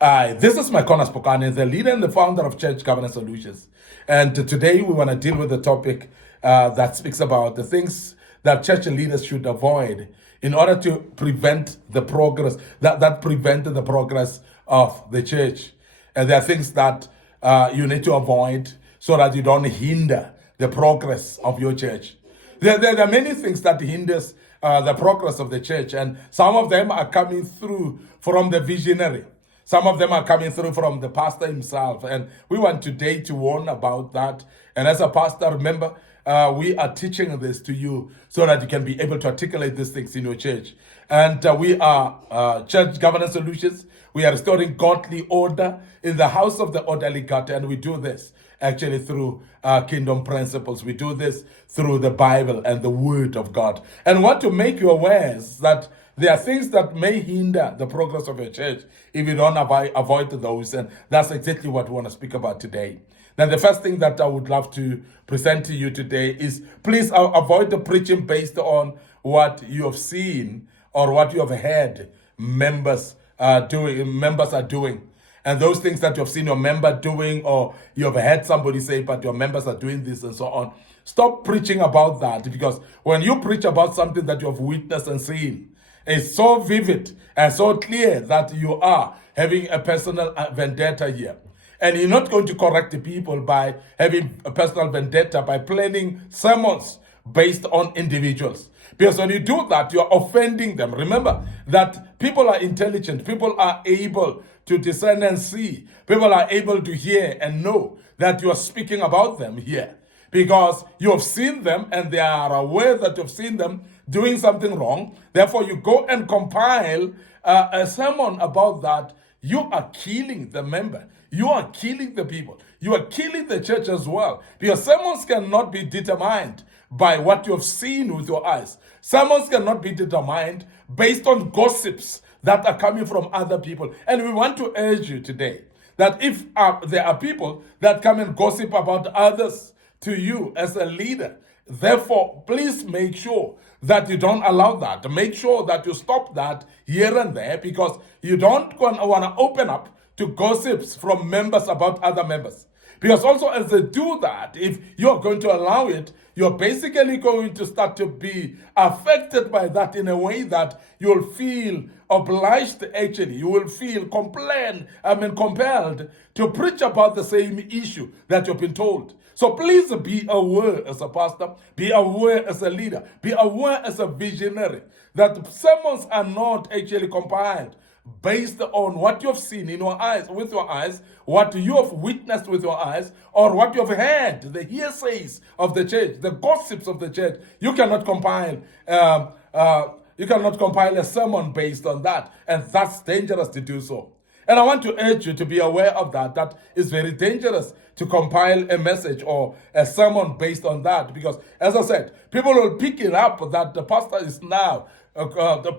This is MIcornus Phokane, the leader and the founder of Church Governance Solutions. And today we want to deal with a topic that speaks about the things that church leaders should avoid in order to prevent the progress, that prevented the progress of the church. And there are things that you need to avoid so that you don't hinder the progress of your church. There are many things that hinders the progress of the church, and some of them are coming through from the visionary. Some of them are coming through from the pastor himself, and we want today to warn about that. And as a pastor, remember, we are teaching this to you so that you can be able to articulate these things in your church. And we are Church Governance Solutions. We are restoring godly order in the house of the orderly God, and we do this actually through kingdom principles. We do this through the Bible and the Word of God. And want to make you aware is that there are things that may hinder the progress of your church if you don't avoid those. And that's exactly what we want to speak about today. Now, the first thing that I would love to present to you today is please avoid the preaching based on what you have seen or what you have heard members are doing. And those things that you have seen your member doing, or you have heard somebody say, but your members are doing this and so on. Stop preaching about that, because when you preach about something that you have witnessed and seen, it's so vivid and so clear that you are having a personal vendetta here. And you're not going to correct the people by having a personal vendetta, by planning sermons based on individuals. Because when you do that, you're offending them. Remember that people are intelligent. People are able to discern and see. People are able to hear and know that you are speaking about them here. Because you have seen them and they are aware that you've seen them doing something wrong. Therefore, you go and compile a sermon about that. You are killing the member. You are killing the people. You are killing the church as well. Because sermons cannot be determined by what you have seen with your eyes. Sermons cannot be determined based on gossips that are coming from other people. And we want to urge you today that if there are people that come and gossip about others to you as a leader, therefore, please make sure that you don't allow that. Make sure that you stop that here and there, because you don't want to open up to gossips from members about other members. Because also as they do that, if you're going to allow it, you're basically going to start to be affected by that in a way that you'll feel obliged, actually. You will feel compelled to preach about the same issue that you've been told. So please be aware as a pastor, be aware as a leader, be aware as a visionary, that sermons are not actually compiled based on what you have seen in your eyes, with your eyes, what you have witnessed with your eyes, or what you have heard, the hearsays of the church, the gossips of the church. You cannot compile a sermon based on that, and that's dangerous to do so. And I want to urge you to be aware of that. That is very dangerous to compile a message or a sermon based on that, because, as I said, people will pick it up that the pastor is now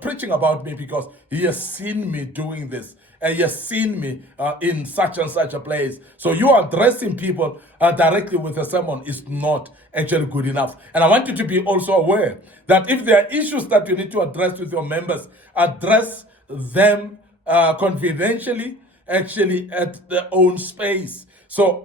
preaching about me because he has seen me doing this, and he has seen me in such and such a place. So you addressing people directly with a sermon is not actually good enough. And I want you to be also aware that if there are issues that you need to address with your members, address them confidentially, actually at their own space. So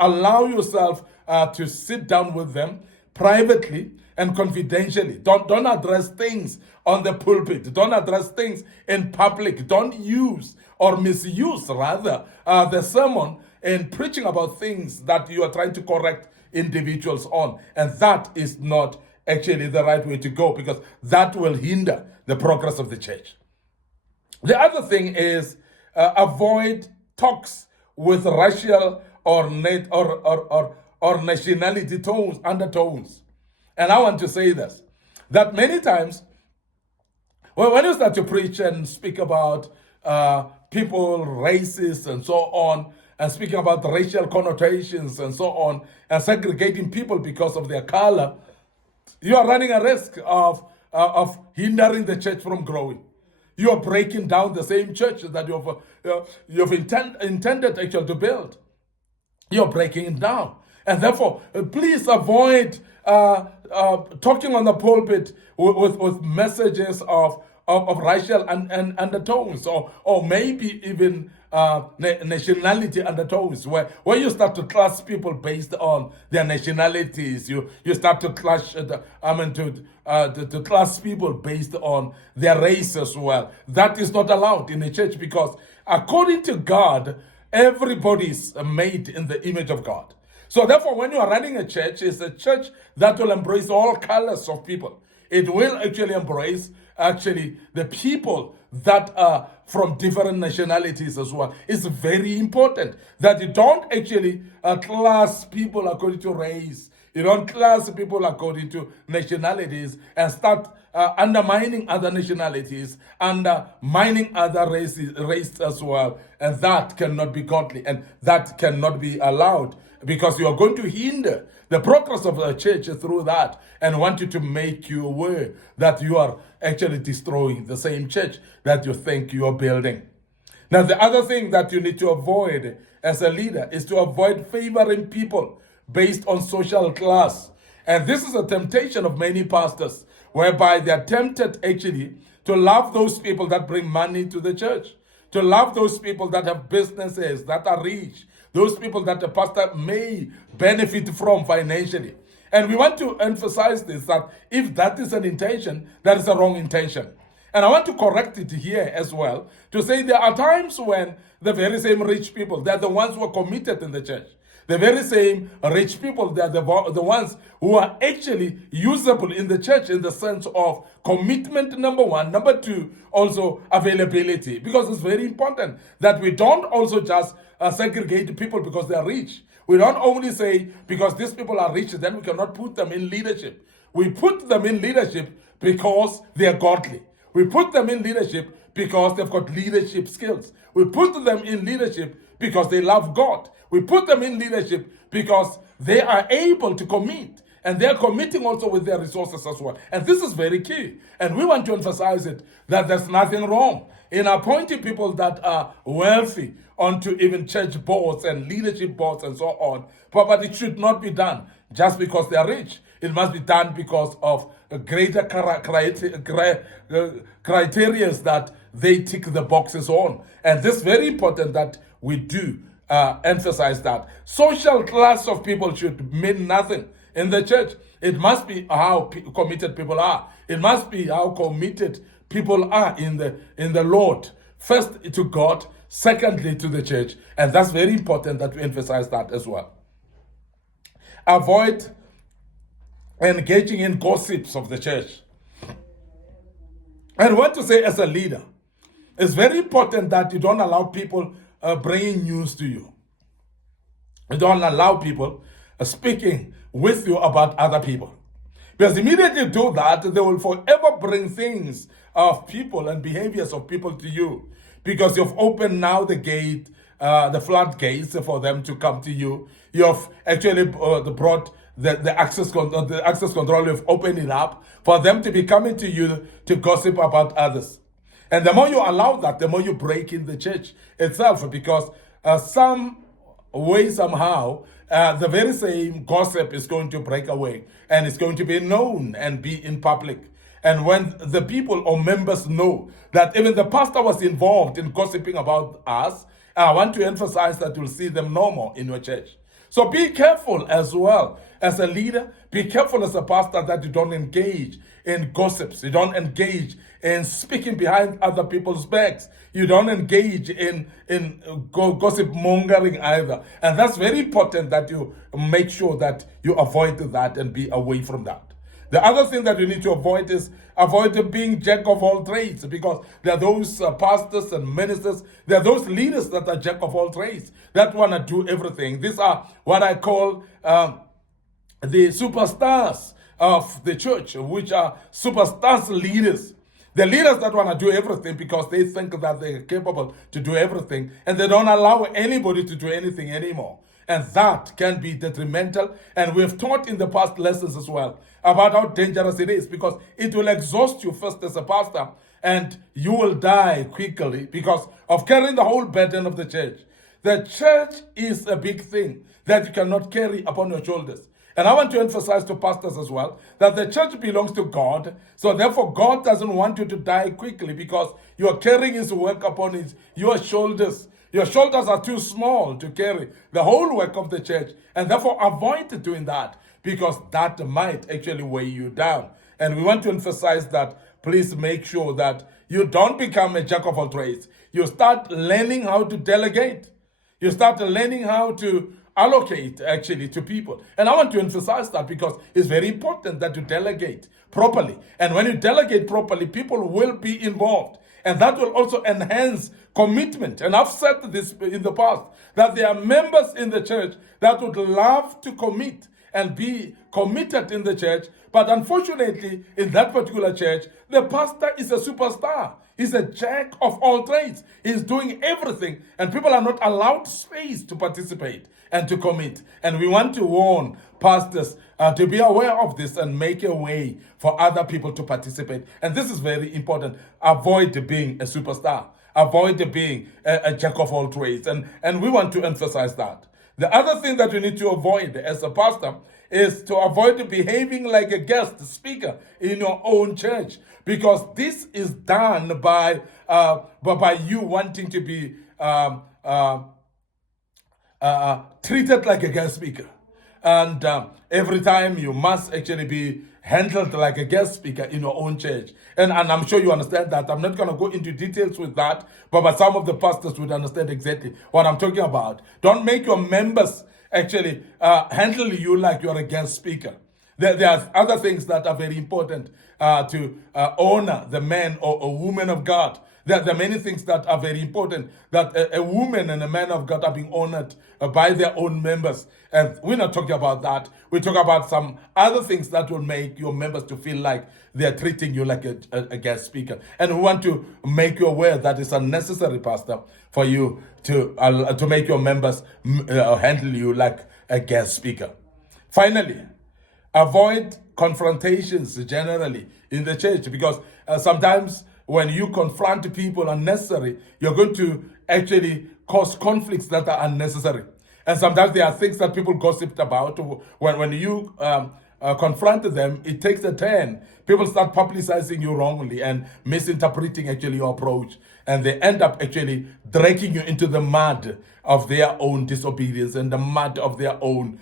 allow yourself to sit down with them privately and confidentially. Don't address things on the pulpit. Don't address things in public. Don't use or misuse, rather, the sermon in preaching about things that you are trying to correct individuals on. And that is not actually the right way to go, because that will hinder the progress of the church. The other thing is avoid talks with racial or nationality undertones. And I want to say this, that many times when you start to preach and speak about people, races and so on, and speaking about racial connotations and so on, and segregating people because of their color, you are running a risk of hindering the church from growing. You are breaking down the same church that you've intended actually to build. You're breaking it down. And therefore, please avoid talking on the pulpit with messages of of racial and undertones, or maybe even nationality undertones, where you start to class people based on their nationalities. You start to clash, to class people based on their race as well. That is not allowed in the church, because according to God, everybody is made in the image of God. So therefore, when you are running a church, it's a church that will embrace all colors of people. It will actually embrace the people that are from different nationalities as well. It's very important that you don't actually class people according to race. You don't class people according to nationalities and start undermining other nationalities, undermining other races as well. And that cannot be godly, and that cannot be allowed, because you are going to hinder the progress of the church through that, and want you to make you aware that you are actually destroying the same church that you think you are building. Now, the other thing that you need to avoid as a leader is to avoid favoring people based on social class. And this is a temptation of many pastors, whereby they are tempted actually to love those people that bring money to the church, to love those people that have businesses, that are rich, those people that the pastor may benefit from financially. And we want to emphasize this, that if that is an intention, that is a wrong intention. And I want to correct it here as well, to say there are times when the very same rich people, they're the ones who are committed in the church. The very same rich people, they're the ones who are actually usable in the church, in the sense of commitment, number one. Number two, also availability. Because it's very important that we don't also just segregate people because they are rich. We don't only say because these people are rich, then we cannot put them in leadership. We put them in leadership because they are godly. We put them in leadership because they've got leadership skills. We put them in leadership because they love God. We put them in leadership because they are able to commit. And they're committing also with their resources as well. And this is very key. And we want to emphasize it, that there's nothing wrong in appointing people that are wealthy onto even church boards and leadership boards and so on. But it should not be done just because they are rich. It must be done because of a greater criteria that they tick the boxes on. And this is very important that we do emphasize that. Social class of people should mean nothing in the church. It must be how committed people are. It must be how committed people are in the Lord. First to God, secondly to the church. And that's very important that we emphasize that as well. Avoid engaging in gossips of the church. And what to say as a leader, it's very important that you don't allow people bringing news to you. You don't allow people speaking with you about other people. Because immediately you do that, they will forever bring things of people and behaviors of people to you. Because you've opened now the gate, the floodgates for them to come to you. You've actually brought the access control. You've opened it up for them to be coming to you to gossip about others. And the more you allow that, the more you break in the church itself, because some way, somehow, the very same gossip is going to break away, and it's going to be known and be in public. And when the people or members know that even the pastor was involved in gossiping about us, I want to emphasize that you'll see them no more in your church. So be careful as well as a leader. Be careful as a pastor that you don't engage in gossips. You don't engage in speaking behind other people's backs. You don't engage in gossip mongering either. And that's very important that you make sure that you avoid that and be away from that. The other thing that you need to avoid is avoid being jack of all trades, because there are those pastors and ministers, there are those leaders that are jack of all trades, that want to do everything. These are what I call the superstars of the church, which are superstars leaders. The leaders that want to do everything because they think that they're capable to do everything, and they don't allow anybody to do anything anymore. And that can be detrimental. And we've taught in the past lessons as well about how dangerous it is, because it will exhaust you first as a pastor, and you will die quickly because of carrying the whole burden of the church. The church is a big thing that you cannot carry upon your shoulders. And I want to emphasize to pastors as well that the church belongs to God. So therefore, God doesn't want you to die quickly because you are carrying his work upon your shoulders. Your shoulders are too small to carry the whole work of the church. And therefore, avoid doing that because that might actually weigh you down. And we want to emphasize that please make sure that you don't become a jack of all trades. You start learning how to delegate. You start learning how to allocate actually to people. And I want to emphasize that because it's very important that you delegate properly. And when you delegate properly, people will be involved. And that will also enhance commitment. And I've said this in the past, that there are members in the church that would love to commit and be committed in the church. But unfortunately, in that particular church, the pastor is a superstar. He's a jack of all trades. He's doing everything, and people are not allowed space to participate and to commit. And we want to warn pastors to be aware of this and make a way for other people to participate. And this is very important. Avoid being a superstar. Avoid being a jack of all trades. And we want to emphasize that. The other thing that you need to avoid as a pastor is to avoid behaving like a guest speaker in your own church, because this is done by you wanting to be treated like a guest speaker. And every time you must actually be handled like a guest speaker in your own church. And I'm sure you understand that. I'm not going to go into details with that, but some of the pastors would understand exactly what I'm talking about. Don't make your members actually handle you like you're a guest speaker. There are other things that are very important to honor the man or a woman of God. There are many things that are very important, that a woman and a man of God are being honored by their own members. And we're not talking about that. We talk about some other things that will make your members to feel like they're treating you like a guest speaker. And we want to make you aware that it's unnecessary, Pastor, for you to make your members handle you like a guest speaker. Finally, avoid confrontations generally in the church, because sometimes when you confront people unnecessary, you're going to actually cause conflicts that are unnecessary. And sometimes there are things that people gossip about. When you confront them, it takes a turn. People start publicizing you wrongly and misinterpreting actually your approach. And they end up actually dragging you into the mud of their own disobedience and the mud of their own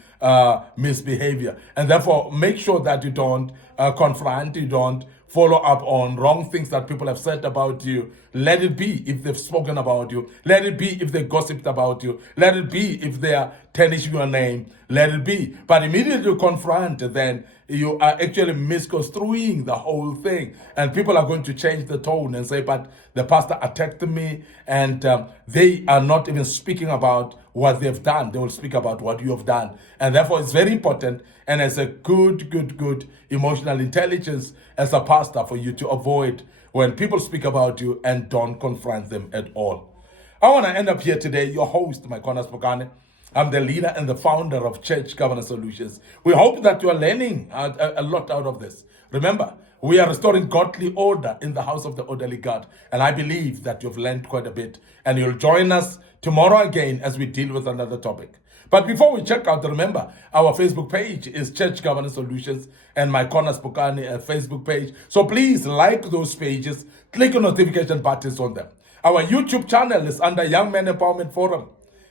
misbehavior. And therefore, make sure that you don't confront, you don't follow up on wrong things that people have said about you. Let it be if they've spoken about you. Let it be if they gossiped about you. Let it be if they are tarnishing your name. Let it be. But immediately you confront, then you are actually misconstruing the whole thing. And people are going to change the tone and say, but the pastor attacked me. And they are not even speaking about what they've done. They will speak about what you have done. And therefore, it's very important. And as a good emotional intelligence as a pastor, for you to avoid when people speak about you and don't confront them at all. I want to end up here today, your host, MIcornus Phokane. I'm the leader and the founder of Church Governance Solutions. We hope that you are learning a lot out of this. Remember, we are restoring godly order in the house of the orderly God. And I believe that you've learned quite a bit. And you'll join us tomorrow again as we deal with another topic. But before we check out, remember, our Facebook page is Church Governance Solutions and MIcornus Phokane Facebook page. So please like those pages, click on notification buttons on them. Our YouTube channel is under Young Men Empowerment Forum.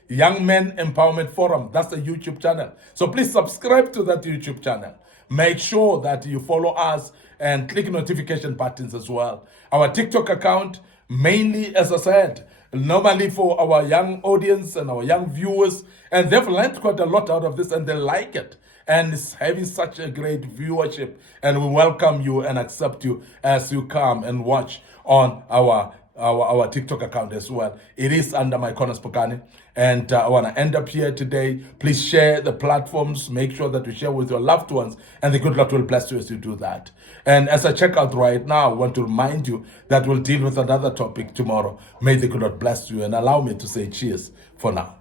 Young Men Empowerment Forum, that's the YouTube channel. So please subscribe to that YouTube channel. Make sure that you follow us and click notification buttons as well. Our TikTok account, mainly, as I said, normally for our young audience and our young viewers, and they've learned quite a lot out of this and they like it, and it's having such a great viewership, and we welcome you and accept you as you come and watch on our TikTok account as well. It is under MIcornus Phokane. And I want to end up here today. Please share the platforms. Make sure that you share with your loved ones, and the good Lord will bless you as you do that. And as I check out right now, I want to remind you that we'll deal with another topic tomorrow. May the good Lord bless you, and allow me to say cheers for now.